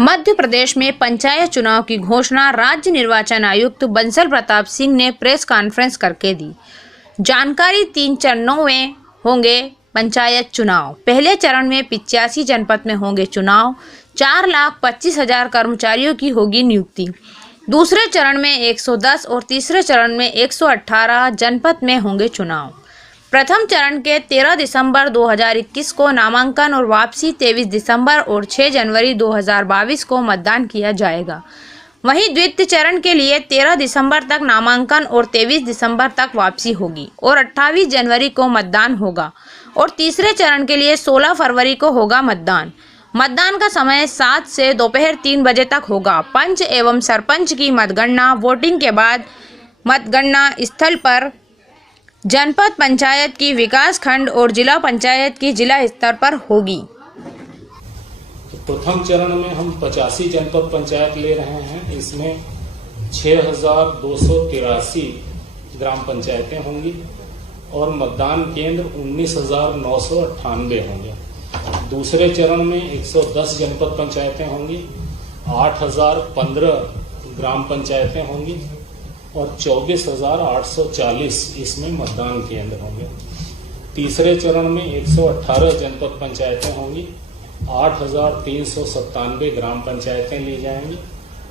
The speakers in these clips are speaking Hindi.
मध्य प्रदेश में पंचायत चुनाव की घोषणा राज्य निर्वाचन आयुक्त बंसल प्रताप सिंह ने प्रेस कॉन्फ्रेंस करके दी। जानकारी 3 चरणों में होंगे पंचायत चुनाव। पहले चरण में 85 जनपद में होंगे चुनाव। 4,25,000 कर्मचारियों की होगी नियुक्ति। दूसरे चरण में 110 और तीसरे चरण में 118 जनपद में होंगे चुनाव। प्रथम चरण के 13 दिसंबर 2021 को नामांकन और वापसी 23 दिसंबर और 6 जनवरी 2022 को मतदान किया जाएगा। वहीं द्वितीय चरण के लिए 13 दिसंबर तक नामांकन और 23 दिसंबर तक वापसी होगी और 28 जनवरी को मतदान होगा और तीसरे चरण के लिए 16 फरवरी को होगा मतदान। मतदान का समय 7 से दोपहर 3 बजे तक होगा। पंच एवं सरपंच की मतगणना वोटिंग के बाद मतगणना स्थल पर जनपद पंचायत की विकास खंड और जिला पंचायत की जिला स्तर पर होगी। प्रथम चरण में हम 85 जनपद पंचायत ले रहे हैं। इसमें 6,283 ग्राम पंचायतें होंगी और मतदान केंद्र 19,998 होंगे। दूसरे चरण में 110 जनपद पंचायतें होंगी, 8,015 ग्राम पंचायतें होंगी और 24,840 इसमें मतदान केंद्र होंगे। तीसरे चरण में 118 जनपद पंचायतें होंगी, 8,397 ग्राम पंचायतें ली जाएंगी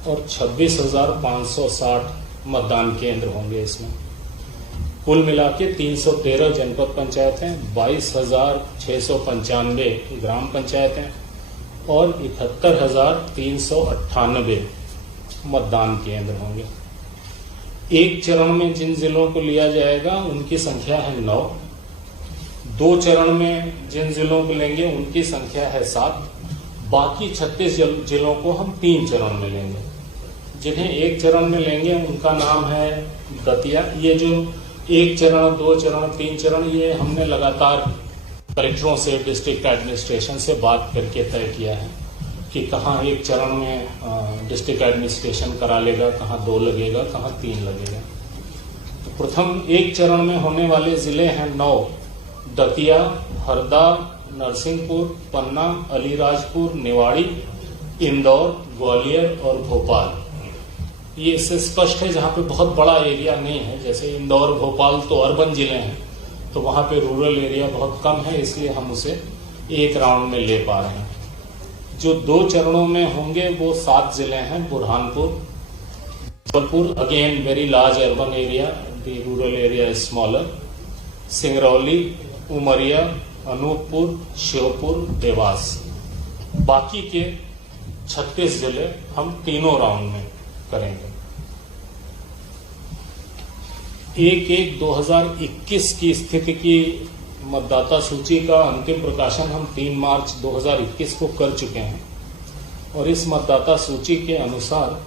और 26,560 मतदान केंद्र होंगे। इसमें कुल मिला के 313 जनपद पंचायतें, 22,695 ग्राम पंचायतें और 71,398 मतदान केंद्र होंगे। एक चरण में जिन जिलों को लिया जाएगा उनकी संख्या है 9। 2 चरण में जिन जिलों को लेंगे उनकी संख्या है 7। बाकी 36 जिलों को हम 3 चरण में लेंगे। जिन्हें एक चरण में लेंगे उनका नाम है दतिया। ये जो 1 चरण, 2 चरण, 3 चरण, ये हमने लगातार कलेक्टरों से, डिस्ट्रिक्ट एडमिनिस्ट्रेशन से बात करके तय किया है कि कहाँ एक चरण में डिस्ट्रिक्ट एडमिनिस्ट्रेशन करा लेगा, कहाँ 2 लगेगा, कहाँ 3 लगेगा। तो प्रथम एक चरण में होने वाले जिले हैं 9: दतिया, हरदा, नरसिंहपुर, पन्ना, अलीराजपुर, निवाड़ी, इंदौर, ग्वालियर और भोपाल। ये इससे स्पष्ट है जहाँ पे बहुत बड़ा एरिया नहीं है, जैसे इंदौर, भोपाल तो अर्बन जिले हैं, तो वहां पे रूरल एरिया बहुत कम है, इसलिए हम उसे एक राउंड में ले पा रहे हैं। जो 2 चरणों में होंगे वो 7 जिले हैं: Burhanpur, Jabalpur, again very large urban area, the rural area is smaller, Singrauli, Umaria, Anuppur, Sheopur, Dewas. बाकी के 36 जिले हम तीनों राउंड में करेंगे। 1/1/2021 की स्थिति की मतदाता सूची का अंतिम प्रकाशन हम 3 मार्च 2021 को कर चुके हैं और इस मतदाता सूची के अनुसार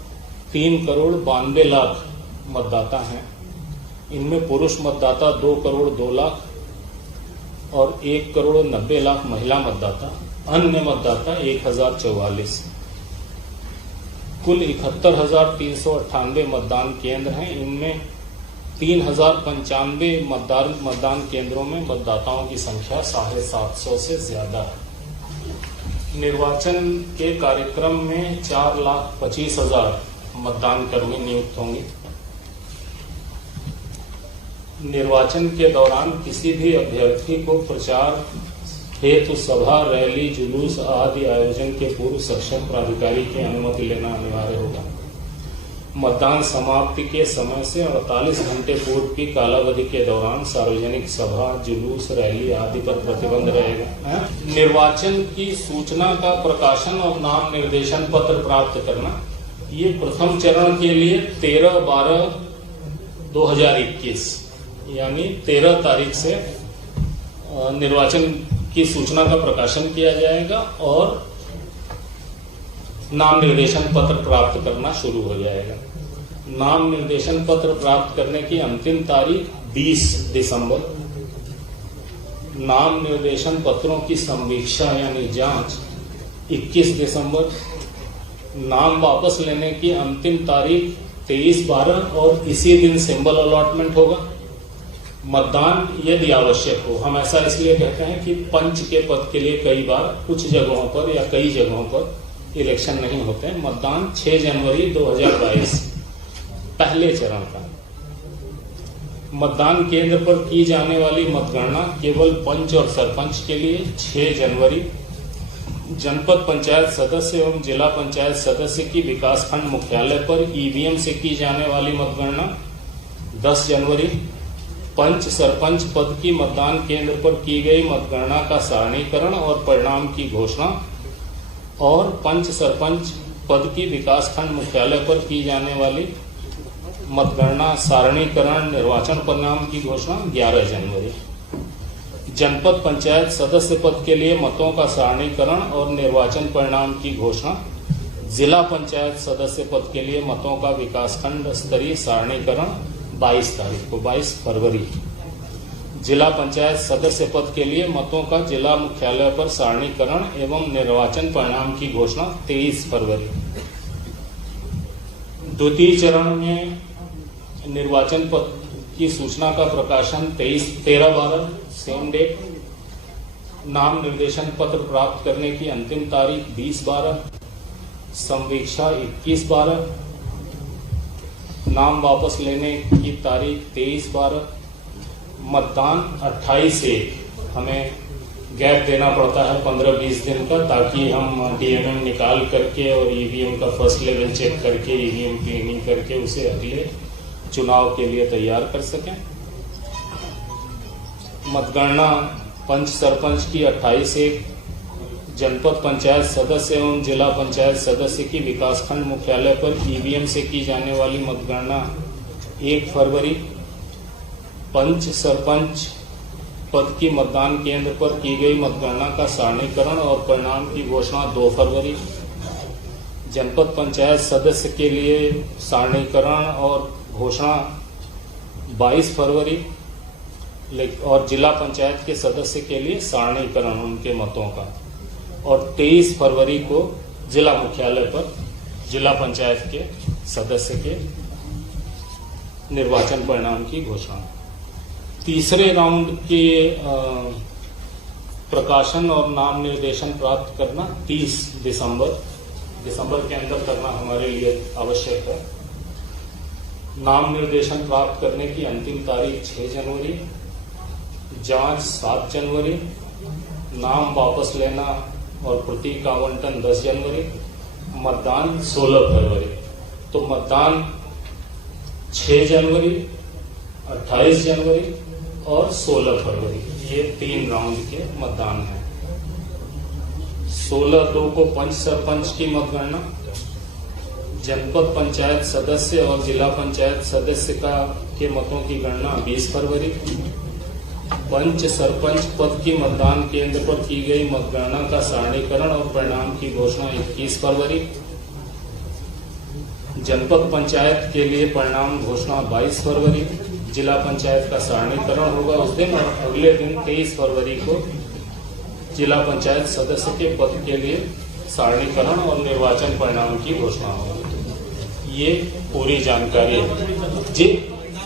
3,92,00,000 मतदाता हैं। इनमें पुरुष मतदाता 2,02,00,000 और 1,90,00,000 महिला मतदाता, अन्य मतदाता 1,044। कुल 71,398 मतदान केंद्र हैं। इनमें 3,095 मतदान केंद्रों में मतदाताओं की संख्या 750 से ज्यादा है। निर्वाचन के कार्यक्रम में 4,25,000 मतदान कर्मी नियुक्त होंगे। निर्वाचन के दौरान किसी भी अभ्यर्थी को प्रचार हेतु सभा, रैली, जुलूस आदि आयोजन के पूर्व सक्षम प्राधिकारी की अनुमति लेना अनिवार्य होगा। मतदान समाप्ति के समय से 48 घंटे पूर्व की कालावधि के दौरान सार्वजनिक सभा, जुलूस, रैली आदि पर प्रतिबंध रहेगा। निर्वाचन की सूचना का प्रकाशन और नाम निर्देशन पत्र प्राप्त करना, ये प्रथम चरण के लिए 13/12/2021 यानी 13 तारीख से निर्वाचन की सूचना का प्रकाशन किया जाएगा और नाम निर्देशन पत्र प्राप्त करना शुरू हो जाएगा। नाम निर्देशन पत्र प्राप्त करने की अंतिम तारीख 20 दिसंबर। नाम निर्देशन पत्रों की संवीक्षा यानी जांच 21 दिसंबर। नाम वापस लेने की अंतिम तारीख 23/12 और इसी दिन सिंबल अलॉटमेंट होगा। मतदान यदि आवश्यक हो, हम ऐसा इसलिए कहते हैं कि पंच के पद के लिए कई बार कुछ जगहों पर या कई जगहों पर इलेक्शन नहीं होते हैं। मतदान 6 जनवरी 2022 पहले चरण का। मतदान केंद्र पर की जाने वाली मतगणना केवल पंच और सरपंच के लिए 6 जनवरी, जनपद पंचायत सदस्य एवं जिला पंचायत सदस्य की विकासखंड मुख्यालय पर ईवीएम से की जाने वाली मतगणना 10 जनवरी, पंच सरपंच पद की मतदान केंद्र पर की गई मतगणना का सारणीकरण और परिणाम की घोषणा और पंच सरपंच पद की विकासखंड मुख्यालय पर की जाने वाली मतगणना सारणीकरण निर्वाचन परिणाम की घोषणा 11 जनवरी। जनपद पंचायत सदस्य पद के लिए मतों का सारणीकरण और निर्वाचन परिणाम की घोषणा, जिला पंचायत सदस्य पद के लिए मतों का विकासखंड स्तरीय सारणीकरण 22 तारीख को 22 फरवरी। जिला पंचायत सदस्य पद के लिए मतों का जिला मुख्यालय पर सारणीकरण एवं निर्वाचन परिणाम की घोषणा 23 फरवरी। द्वितीय चरण में निर्वाचन पद की सूचना का प्रकाशन 13/12 सेम डेट। नाम निर्देशन पत्र प्राप्त करने की अंतिम तारीख 20/12, संवीक्षा 21/12, नाम वापस लेने की तारीख 23/12, मतदान 28/1। हमें गैप देना पड़ता है 15-20 दिन का, ताकि हम डीएमएम निकाल करके और ईवीएम का फर्स्ट लेवल चेक करके ईवीएम क्लीनिंग करके उसे अगले चुनाव के लिए तैयार कर सकें। मतगणना पंच सरपंच की 28/1, जनपद पंचायत सदस्य एवं जिला पंचायत सदस्य की विकासखंड मुख्यालय पर ईवीएम से की जाने वाली मतगणना 1 फरवरी, पंच सरपंच पद की मतदान केंद्र पर की गई मतगणना का सारणीकरण और परिणाम की घोषणा 2 फरवरी, जनपद पंचायत सदस्य के लिए सारणीकरण और घोषणा 22 फरवरी और जिला पंचायत के सदस्य के लिए सारणीकरण उनके मतों का, और 23 फरवरी को जिला मुख्यालय पर जिला पंचायत के सदस्य के निर्वाचन परिणाम की घोषणा। तीसरे राउंड के प्रकाशन और नाम निर्देशन प्राप्त करना 30 दिसंबर के अंदर करना हमारे लिए आवश्यक है। नाम निर्देशन प्राप्त करने की अंतिम तारीख 6 जनवरी, जांच 7 जनवरी, नाम वापस लेना और प्रतीक आवंटन 10 जनवरी, मतदान 16 फरवरी। तो मतदान 6 जनवरी, 28 जनवरी और 16 फरवरी, ये 3 राउंड के मतदान हैं। 16/2 को पंच सरपंच की मतगणना, जनपद पंचायत सदस्य और जिला पंचायत सदस्य के मतों की गणना 20 फरवरी, पंच सरपंच पद की मतदान केंद्र पर की गई मतगणना का सारणीकरण और परिणाम की घोषणा 21 फरवरी, जनपद पंचायत के लिए परिणाम घोषणा 22 फरवरी, जिला पंचायत का सारणीकरण होगा उस दिन, और अगले दिन 23 फरवरी को जिला पंचायत सदस्य के पद के लिए सारणीकरण और निर्वाचन परिणाम की घोषणा होगी। ये पूरी जानकारी है जी।